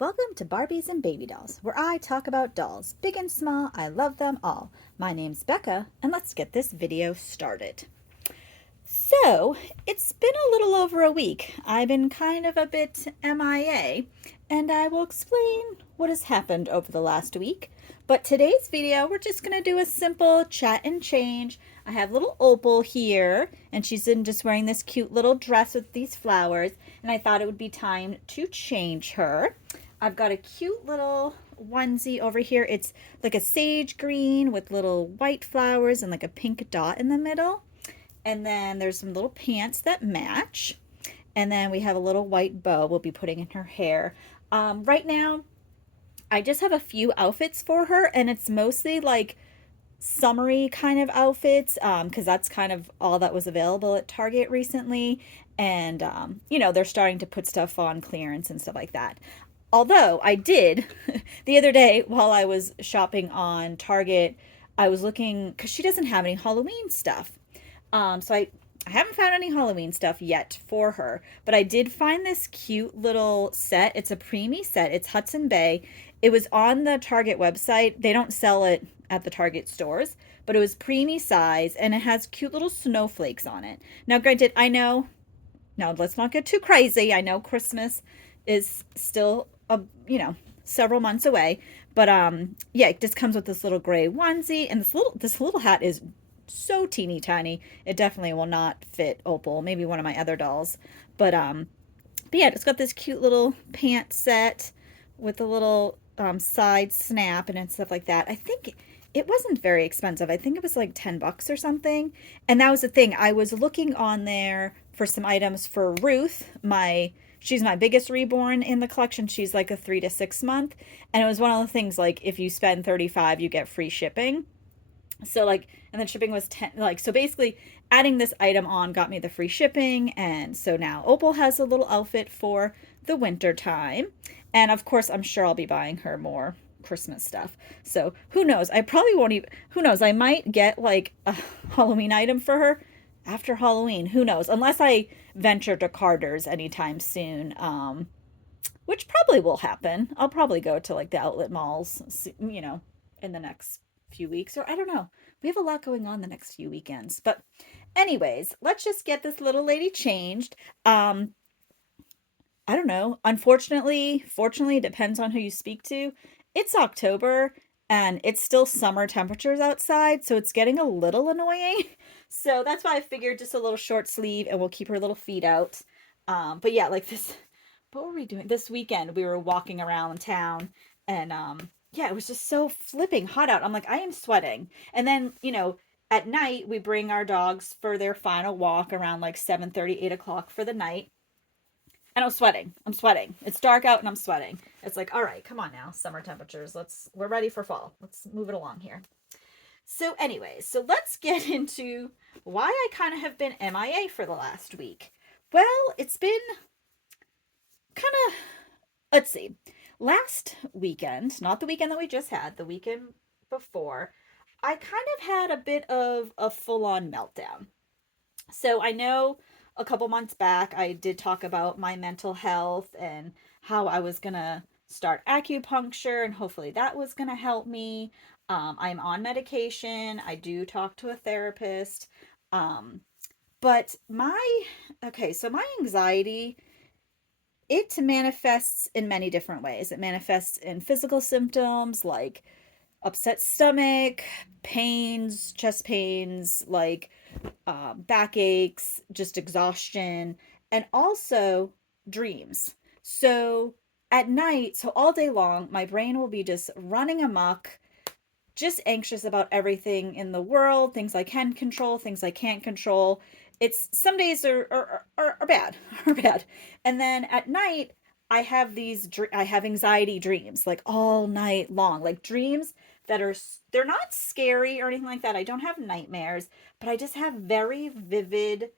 Welcome to Barbies and Baby Dolls, where I talk about dolls. Big and small, I love them all. My name's Becca, and let's get this video started. So, it's been a little over a week. I've been kind of a bit MIA, and I will explain what has happened over the last week. But today's video, we're just going to do a simple chat and change. I have little Opal here, and she's just wearing this cute little dress with these flowers, and I thought it would be time to change her. I've got a cute little onesie over here. It's like a sage green with little white flowers and like a pink dot in the middle. And then there's some little pants that match. And then we have a little white bow we'll be putting in her hair. Right now, I just have a few outfits for her, and it's mostly like summery kind of outfits because that's kind of all that was available at Target recently. And, they're starting to put stuff on clearance and stuff like that. Although I did the other day while I was shopping on Target, I was looking because she doesn't have any Halloween stuff. So I haven't found any Halloween stuff yet for her, but I did find this cute little set. It's a preemie set. It's Hudson Bay. It was on the Target website. They don't sell it at the Target stores, but it was preemie size and it has cute little snowflakes on it. Now, granted, I know, now let's not get too crazy. I know Christmas is still several months away, but yeah, it just comes with this little gray onesie, and this little hat is so teeny tiny. It definitely will not fit Opal, maybe one of my other dolls. But yeah, it's got this cute little pant set with a little side snap and stuff like that. I think it wasn't very expensive. I think it was like $10 or something. And that was the thing. I was looking on there for some items for Ruth. She's my biggest reborn in the collection. She's like a 3 to 6 month. And it was one of the things like if you spend 35, you get free shipping. So like, and then shipping was 10, like, so basically adding this item on got me the free shipping. And so now Opal has a little outfit for the winter time. And of course, I'm sure I'll be buying her more Christmas stuff. So who knows? I probably won't even, who knows? I might get like a Halloween item for her after Halloween. Who knows? Unless I venture to Carter's anytime soon. Which probably will happen. I'll probably go to like the outlet malls, in the next few weeks, or I don't know. We have a lot going on the next few weekends. But anyways, let's just get this little lady changed. I don't know. Unfortunately, fortunately, it depends on who you speak to. It's October and it's still summer temperatures outside, so it's getting a little annoying. So that's why I figured just a little short sleeve and we'll keep her little feet out. But yeah, like this, what were we doing? This weekend we were walking around town and yeah, it was just so flipping hot out. I'm like, I am sweating. And then, at night we bring our dogs for their final walk around like 7:30, 8 o'clock for the night. And I'm sweating. I'm sweating. It's dark out and I'm sweating. It's like, all right, come on now, summer temperatures. We're ready for fall. Let's move it along here. So, anyways, so let's get into why I kind of have been MIA for the last week. Well, it's been kind of, let's see, last weekend, not the weekend that we just had, the weekend before, I kind of had a bit of a full on meltdown. So I know a couple months back I did talk about my mental health and how I was going to start acupuncture and hopefully that was going to help me. I'm on medication. I do talk to a therapist. Um, but my anxiety, it manifests in many different ways. It manifests in physical symptoms like upset stomach, pains, chest pains, like backaches, just exhaustion, and also dreams. So at night, so all day long, my brain will be just running amok, just anxious about everything in the world, things I can control, things I can't control. It's some days are bad, are bad. And then at night, I have anxiety dreams like all night long, like dreams that they're not scary or anything like that. I don't have nightmares, but I just have very vivid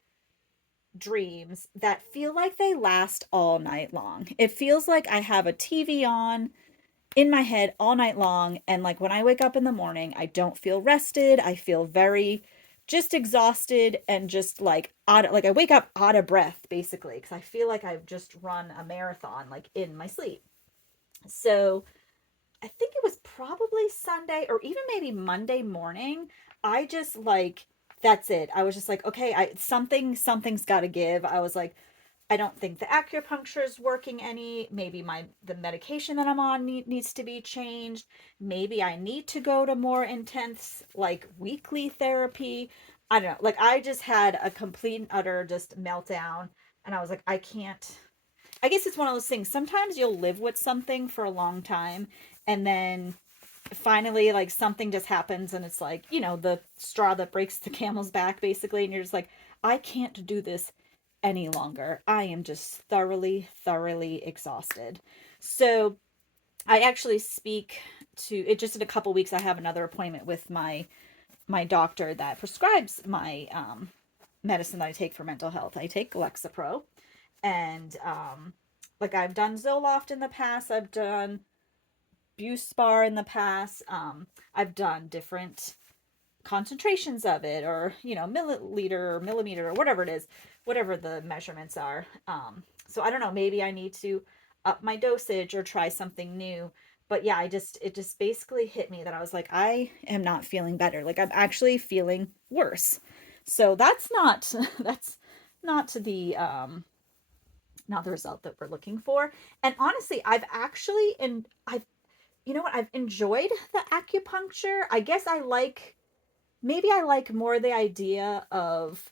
dreams that feel like they last all night long. It feels like I have a TV on in my head all night long, and like when I wake up in the morning, I don't feel rested. I feel very just exhausted and just like like I wake up out of breath basically because I feel like I've just run a marathon like in my sleep. So I think it was probably Sunday or even maybe Monday morning. I just like that's it. I was just like, okay, I something's got to give. I was like, I don't think the acupuncture is working any. Maybe the medication that I'm on needs to be changed. Maybe I need to go to more intense like weekly therapy. I don't know. Like I just had a complete and utter just meltdown and I was like I can't. I guess it's one of those things. Sometimes you'll live with something for a long time and then finally like something just happens and it's like, the straw that breaks the camel's back basically and you're just like I can't do this any longer. I am just thoroughly exhausted. So I actually speak to it just in a couple weeks. I have another appointment with my doctor that prescribes my medicine that I take for mental health. I take Lexapro, and like I've done Zoloft in the past. I've done Buspar in the past. I've done different concentrations of it or milliliter or millimeter or whatever it is, whatever the measurements are. So I don't know, maybe I need to up my dosage or try something new. But yeah, it just basically hit me that I was like I am not feeling better, like I'm actually feeling worse. So that's not that's not the not the result that we're looking for. And honestly, I've I've enjoyed the acupuncture. I guess I like maybe I like more the idea of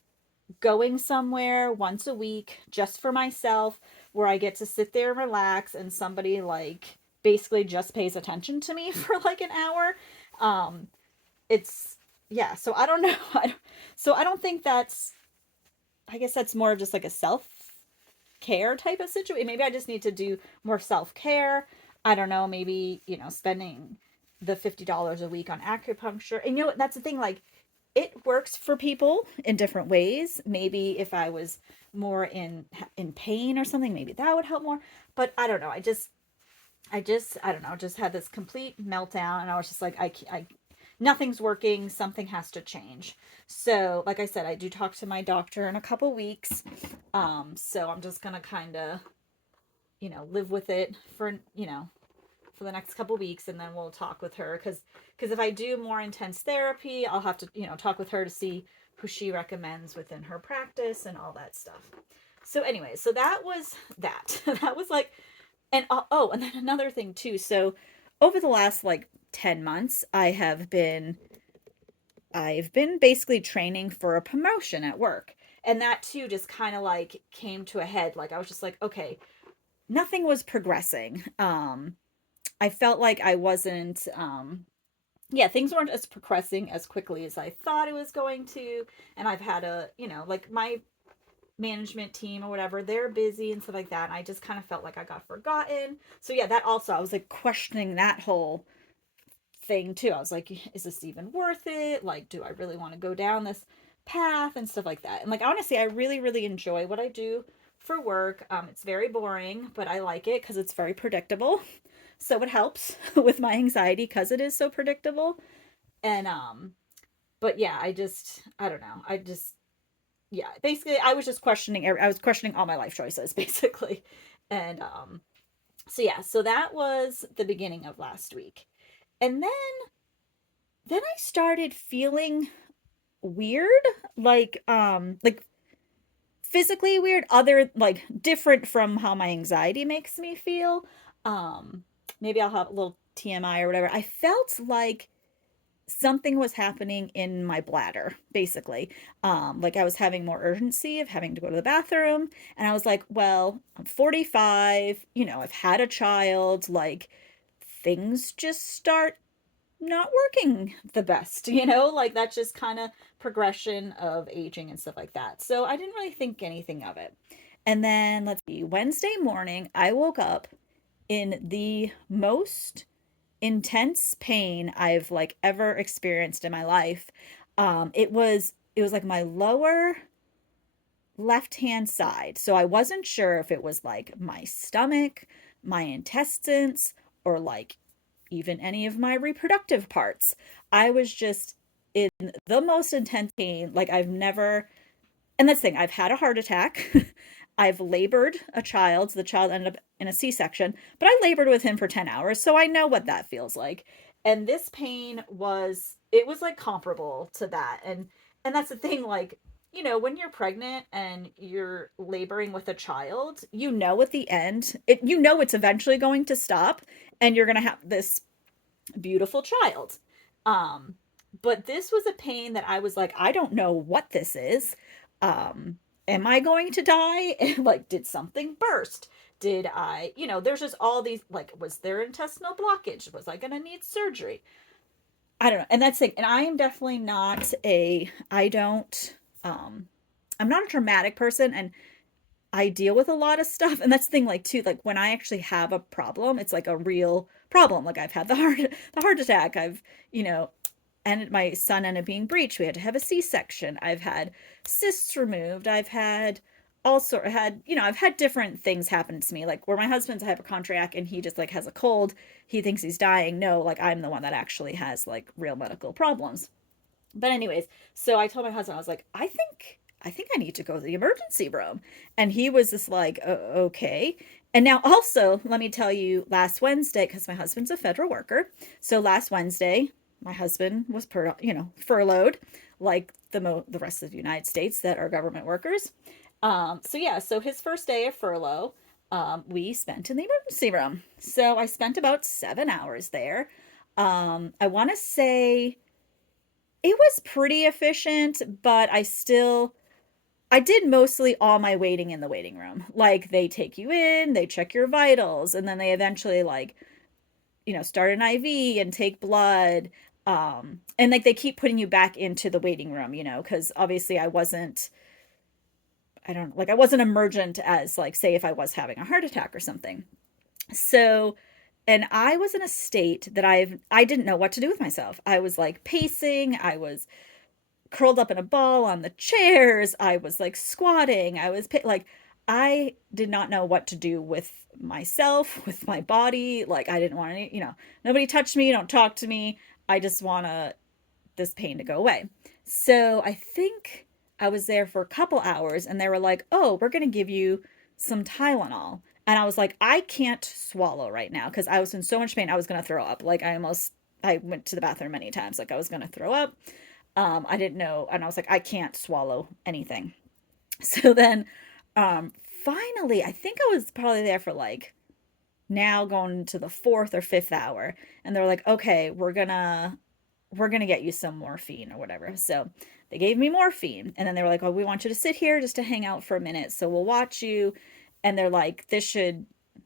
going somewhere once a week just for myself where I get to sit there and relax and somebody like basically just pays attention to me for like an hour. Um it's yeah, so I don't know. So I don't think that's I guess that's more of just like a self care type of situation. Maybe I just need to do more self care. I don't know, maybe, spending the $50 a week on acupuncture. And that's the thing, like it works for people in different ways. Maybe if I was more in pain or something, maybe that would help more. But I don't know. I don't know, just had this complete meltdown and I was just like I nothing's working, something has to change. So like I said, I do talk to my doctor in a couple weeks. So I'm just gonna kind of live with it for the next couple weeks and then we'll talk with her because if I do more intense therapy I'll have to talk with her to see who she recommends within her practice and all that stuff. So anyway, so that was that. That was like and oh, and then another thing too. So over the last like 10 months, I've been basically training for a promotion at work. And that too just kind of like came to a head. Like I was just like, okay, nothing was progressing. I felt like I wasn't yeah, things weren't as progressing as quickly as I thought it was going to. And I've had like my management team or whatever, they're busy and stuff like that. And I just kind of felt like I got forgotten. So yeah, that also I was like questioning that whole thing too. I was like, is this even worth it? Like, do I really want to go down this path and stuff like that? And like honestly, I really enjoy what I do for work. It's very boring, but I like it because it's very predictable. So it helps with my anxiety because it is so predictable. And but yeah, I don't know. Yeah, basically I was just I was questioning all my life choices basically. And so yeah, so that was the beginning of last week. And then I started feeling weird, like physically weird, other like different from how my anxiety makes me feel. Um Maybe I'll have a little TMI or whatever. I felt like something was happening in my bladder basically. Like I was having more urgency of having to go to the bathroom and I was like, well, I'm 45, I've had a child, like things just start not working the best, like that's just kind of progression of aging and stuff like that. So I didn't really think anything of it. And then let's see, Wednesday morning I woke up in the most intense pain I've like ever experienced in my life. It was like my lower left hand side. So I wasn't sure if it was like my stomach, my intestines, or like even any of my reproductive parts. I was just in the most intense pain like I've never, and that's the thing, I've had a heart attack. I've labored a child. So the child ended up in a C-section, but I labored with him for 10 hours. So I know what that feels like. And this pain was, it was like comparable to that. And that's the thing, like, when you're pregnant and you're laboring with a child, at the end, it's eventually going to stop and you're going to have this beautiful child. Um, but this was a pain that I was like, I don't know what this is. Um, am I going to die? Like, did something burst? Did I, there's just all these, like, was there intestinal blockage? Was I going to need surgery? I don't know. And that's it. And I am definitely not I don't, I'm not a dramatic person. And I deal with a lot of stuff. And that's the thing, like, too, like when I actually have a problem, it's like a real problem. Like I've had the heart attack. You know, and my son ended up being breached. We had to have a C-section. I've had cysts removed. I've had I've had different things happen to me. Like where my husband's a hypochondriac and he just like has a cold, he thinks he's dying. No, like I'm the one that actually has like real medical problems. But anyways, so I told my husband, I was like, I think I need to go to the emergency room. And he was just like, okay. And now also, let me tell you, last Wednesday, because my husband's a federal worker. So last Wednesday, my husband was furloughed, like the rest of the United States that are government workers. So yeah, so his first day of furlough, we spent in the emergency room. So I spent about 7 hours there. I want to say it was pretty efficient, but I did mostly all my waiting in the waiting room. Like they take you in, they check your vitals, and then they eventually like, start an IV and take blood. And like they keep putting you back into the waiting room, because obviously I wasn't emergent as like say if I was having a heart attack or something. So and I was in a state that I didn't know what to do with myself. I was like pacing, I was curled up in a ball on the chairs. I was like squatting. Like, I did not know what to do with myself, with my body. Like, I didn't want any, nobody touch me, don't talk to me. I just want this pain to go away. So I think I was there for a couple hours and they were like, oh, we're going to give you some Tylenol. And I was like, I can't swallow right now because I was in so much pain. I was going to throw up. Like, I went to the bathroom many times. Like, I was going to throw up. I didn't know, and I was like, I can't swallow anything. So then, um, finally, I think I was probably there for like now going to the fourth or fifth hour, and they're like, okay, we're gonna get you some morphine or whatever. So they gave me morphine, and then they were like, oh, we want you to sit here just to hang out for a minute, so we'll watch you. And they're like, this should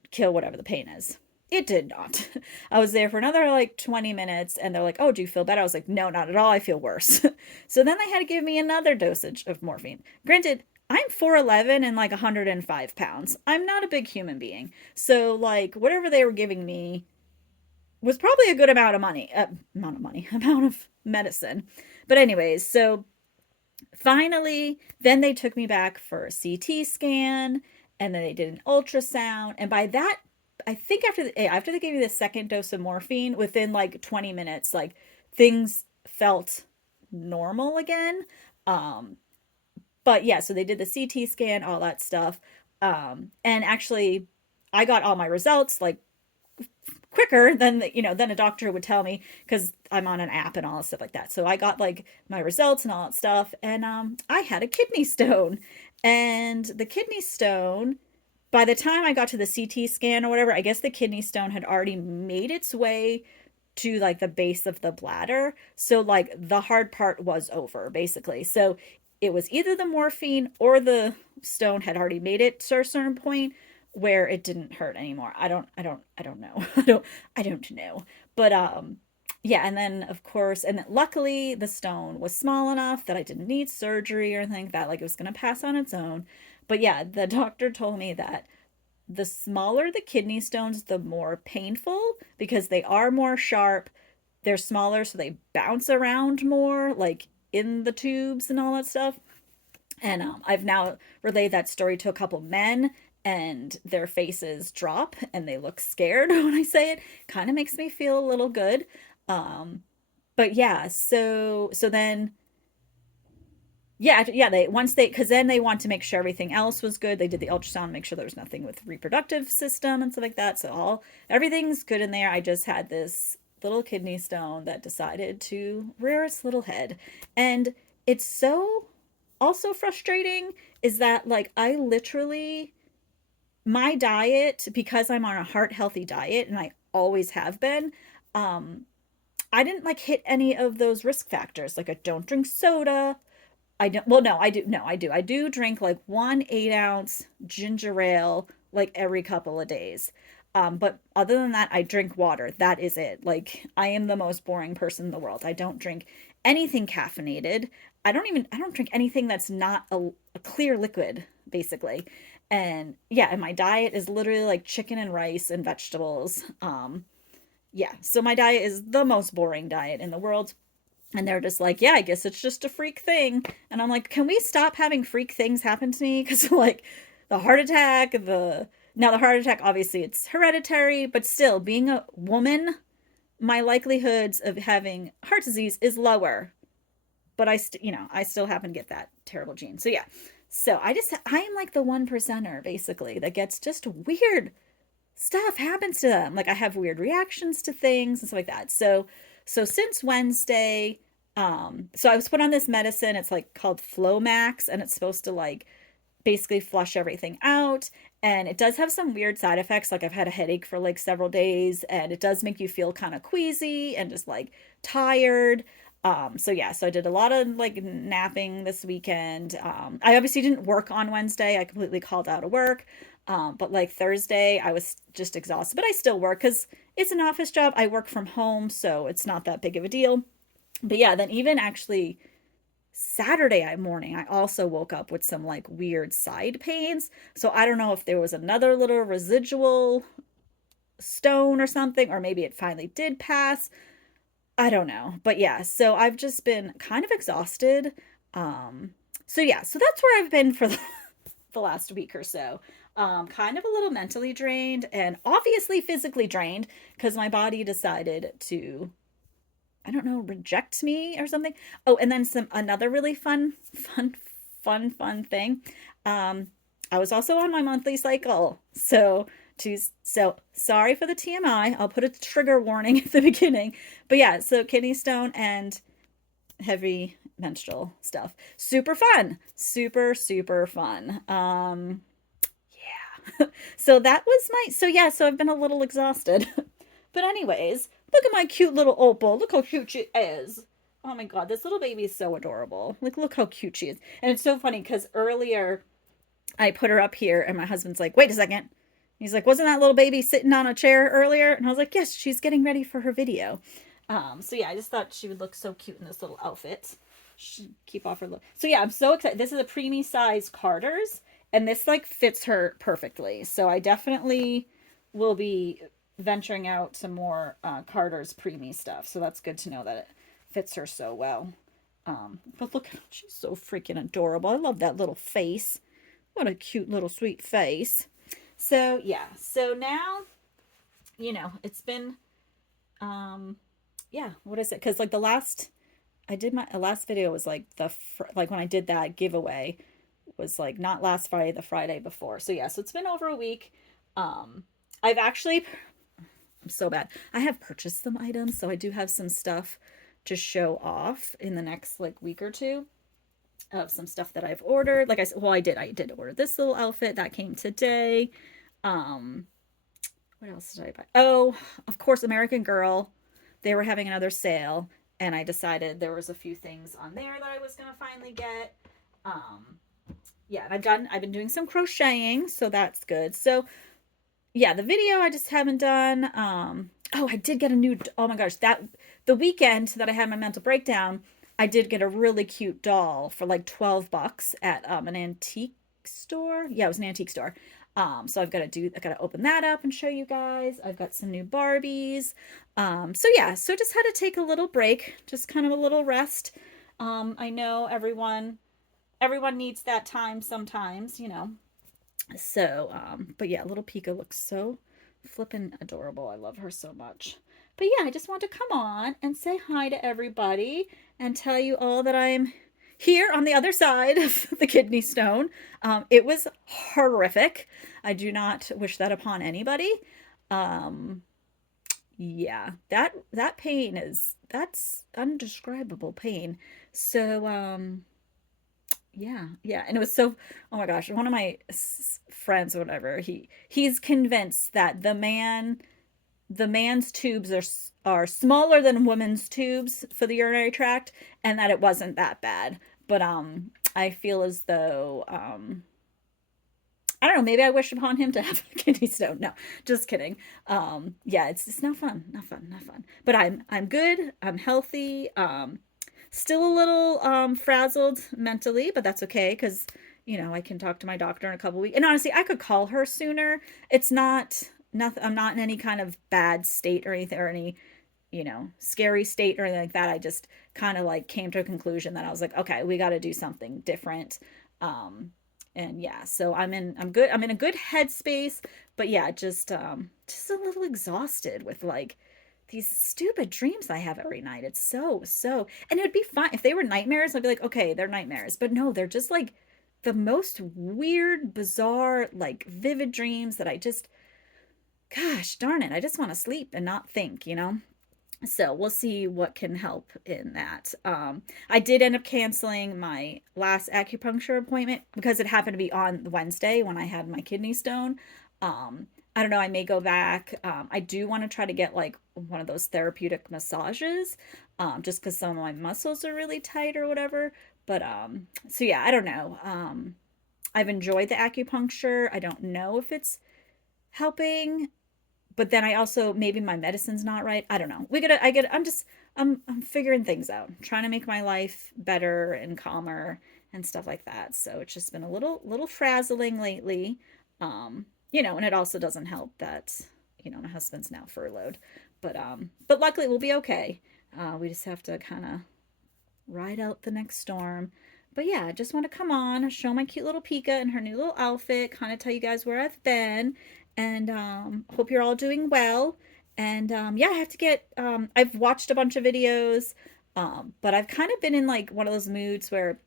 kill whatever the pain is. It did not. I was there for another like 20 minutes and they're like, oh, do you feel better? I was like, no, not at all. I feel worse. So then they had to give me another dosage of morphine. Granted, I'm 4'11" and like 105 pounds. I'm not a big human being. So, like, whatever they were giving me was probably a good amount of medicine. But, anyways, so finally, then they took me back for a CT scan and then they did an ultrasound. And by that, I think after they gave me the second dose of morphine, within like 20 minutes, like things felt normal again. Um, but yeah, so they did the CT scan, all that stuff. And actually, I got all my results like quicker than a doctor would tell me because I'm on an app and all stuff like that. So I got like my results and all that stuff, and I had a kidney stone, and the kidney stone. By the time I got to the CT scan or whatever, I guess the kidney stone had already made its way to like the base of the bladder. So like the hard part was over basically. So it was either the morphine or the stone had already made it to a certain point where it didn't hurt anymore. I don't know. I don't know. But yeah, and then of course, and luckily the stone was small enough that I didn't need surgery or anything like that. Like it was gonna pass on its own. But yeah, the doctor told me that the smaller the kidney stones, the more painful because they are more sharp. They're smaller, so they bounce around more, like in the tubes and all that stuff. And I've now relayed that story to a couple men, and their faces drop and they look scared when I say it. Kind of makes me feel a little good. Um, but yeah, so then Yeah, yeah, they once they because then they want to make sure everything else was good. They did the ultrasound, make sure there was nothing with reproductive system and stuff like that. So all everything's good in there. I just had this little kidney stone that decided to rear its little head. And it's so also frustrating is that like I literally my diet, because I'm on a heart healthy diet and I always have been, um I didn't like hit any of those risk factors. Like I don't drink soda. I don't, well, no, I do. No, I do. I do drink like 1 8 ounce ginger ale like every couple of days. But other than that, I drink water. That is it. Like, I am the most boring person in the world. I don't drink anything caffeinated. I don't drink anything that's not a clear liquid, basically. And yeah, and my diet is literally like chicken and rice and vegetables. Yeah, so my diet is the most boring diet in the world. And they're just like, yeah, I guess it's just a freak thing. And I'm like, can we stop having freak things happen to me? Because, like, the heart attack, now the heart attack, obviously, it's hereditary, but still, being a woman, my likelihoods of having heart disease is lower. But I still happen to get that terrible gene. So, yeah. So I am like the one percenter, basically, that gets just weird stuff happens to them. Like I have weird reactions to things and stuff like that. So since Wednesday, so I was put on this medicine. It's like called Flomax, and it's supposed to like basically flush everything out. And it does have some weird side effects. Like I've had a headache for like several days, and it does make you feel kind of queasy and just like tired. So yeah, so I did a lot of like napping this weekend. I obviously didn't work on Wednesday. I completely called out of work. But like Thursday, I was just exhausted, but I still work because it's an office job. I work from home, so it's not that big of a deal. But yeah, then even actually Saturday morning, I also woke up with some like weird side pains. So I don't know if there was another little residual stone or something, or maybe it finally did pass. I don't know. But yeah, so I've just been kind of exhausted. Um, so yeah, so that's where I've been for the last week or so. Kind of a little mentally drained and obviously physically drained because my body decided to, I don't know, reject me or something. Oh, and then another really fun thing. Um, I was also on my monthly cycle. So sorry for the TMI. I'll put a trigger warning at the beginning. But yeah, so kidney stone and heavy menstrual stuff. Super fun. Super fun. Yeah. So that was so yeah, so I've been a little exhausted. But anyways, look at my cute little opal. Look how cute she is. Oh my god, this little baby is so adorable. Like look how cute she is. And it's so funny because earlier I put her up here and my husband's like, "Wait a second." He's like, "Wasn't that little baby sitting on a chair earlier?" And I was like, "Yes, she's getting ready for her video." So yeah, I just thought she would look so cute in this little outfit. She keep off her look. So yeah, I'm so excited. This is a preemie size Carter's, and this like fits her perfectly. So I definitely will be venturing out some more Carter's preemie stuff. So that's good to know that it fits her so well. But look, she's so freaking adorable. I love that little face. What a cute little sweet face. So yeah, so now it's been um yeah, what is it? Because like the last I did my last video was like like when I did that giveaway was like not last Friday, the Friday before. So yeah, so it's been over a week. I've actually I'm so bad. I have purchased some items, so I do have some stuff to show off in the next like week or two of some stuff that I've ordered. Like I said, well, I did order this little outfit that came today. Um, what else did I buy? Oh, of course, American Girl. They were having another sale, and I decided there was a few things on there that I was gonna finally get. Um, yeah, and I've been doing some crocheting, so that's good. So yeah, the video I just haven't done. Oh, I did get a new. Oh my gosh, that the weekend that I had my mental breakdown, I did get a really cute doll for like $12 at an antique store. Yeah, it was an antique store. So I gotta open that up and show you guys. I've got some new Barbies. So yeah, so just had to take a little break, just kind of a little rest. I know everyone needs that time sometimes, you know. So, but yeah, little Pika looks so flippin' adorable. I love her so much. But yeah, I just want to come on and say hi to everybody and tell you all that I'm here on the other side of the kidney stone. It was horrific. I do not wish that upon anybody. Um, yeah, that pain that's undescribable pain. So yeah, and it was so, oh my gosh, one of my friends or whatever, he's convinced that the man's tubes are smaller than women's tubes for the urinary tract, and that it wasn't that bad. But I feel as though I don't know, maybe I wish upon him to have a kidney stone. No, just kidding. Yeah, it's not fun, not fun, not fun. But I'm good. I'm healthy. Still a little frazzled mentally, but that's okay because I can talk to my doctor in a couple weeks. And honestly, I could call her sooner. It's not nothing. I'm not in any kind of bad state or anything, or any scary state or anything like that. I just kind of like came to a conclusion that I was like, okay, we got to do something different. Um, and yeah, so I'm good. I'm in a good headspace, but yeah, just a little exhausted with like these stupid dreams I have every night. It's so, and it would be fine if they were nightmares. I'd be like, okay, they're nightmares, but no, they're just like the most weird, bizarre, like vivid dreams that I just, gosh darn it, I just want to sleep and not think. So we'll see what can help in that. I did end up canceling my last acupuncture appointment because it happened to be on Wednesday when I had my kidney stone. I don't know, I may go back. I do want to try to get like one of those therapeutic massages, just because some of my muscles are really tight or whatever. But so yeah, I don't know. I've enjoyed the acupuncture. I don't know if it's helping, but then I also, maybe my medicine's not right. I don't know. I'm figuring things out, trying to make my life better and calmer and stuff like that. So it's just been a little frazzling lately. And it also doesn't help that, my husband's now furloughed. But luckily we'll be okay. We just have to kind of ride out the next storm. But yeah, I just want to come on, show my cute little Pika in her new little outfit, kind of tell you guys where I've been, and hope you're all doing well. And yeah, I have to get, I've watched a bunch of videos, but I've kind of been in like one of those moods where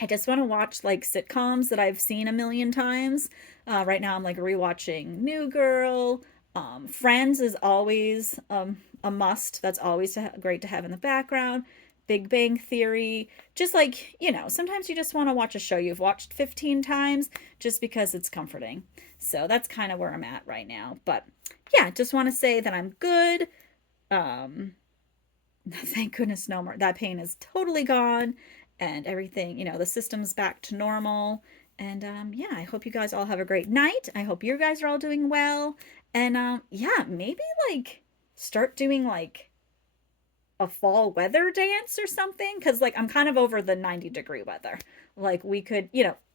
I just want to watch like sitcoms that I've seen a million times. Right now, I'm like rewatching New Girl. Friends is always a must. That's always great to have in the background. Big Bang Theory. Just like, sometimes you just want to watch a show you've watched 15 times just because it's comforting. So that's kind of where I'm at right now. But yeah, just want to say that I'm good. Um, Thank goodness no more. That pain is totally gone and everything, the system's back to normal. And yeah, I hope you guys all have a great night. I hope you guys are all doing well. And yeah, maybe like start doing like a fall weather dance or something, because like I'm kind of over the 90-degree weather. Like we could,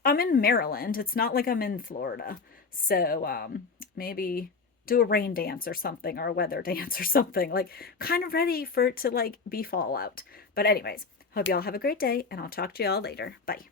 I'm in Maryland. It's not like I'm in Florida. So maybe do a rain dance or something, or a weather dance or something, like kind of ready for it to like be fall out. But anyways, hope y'all have a great day, and I'll talk to y'all later. Bye.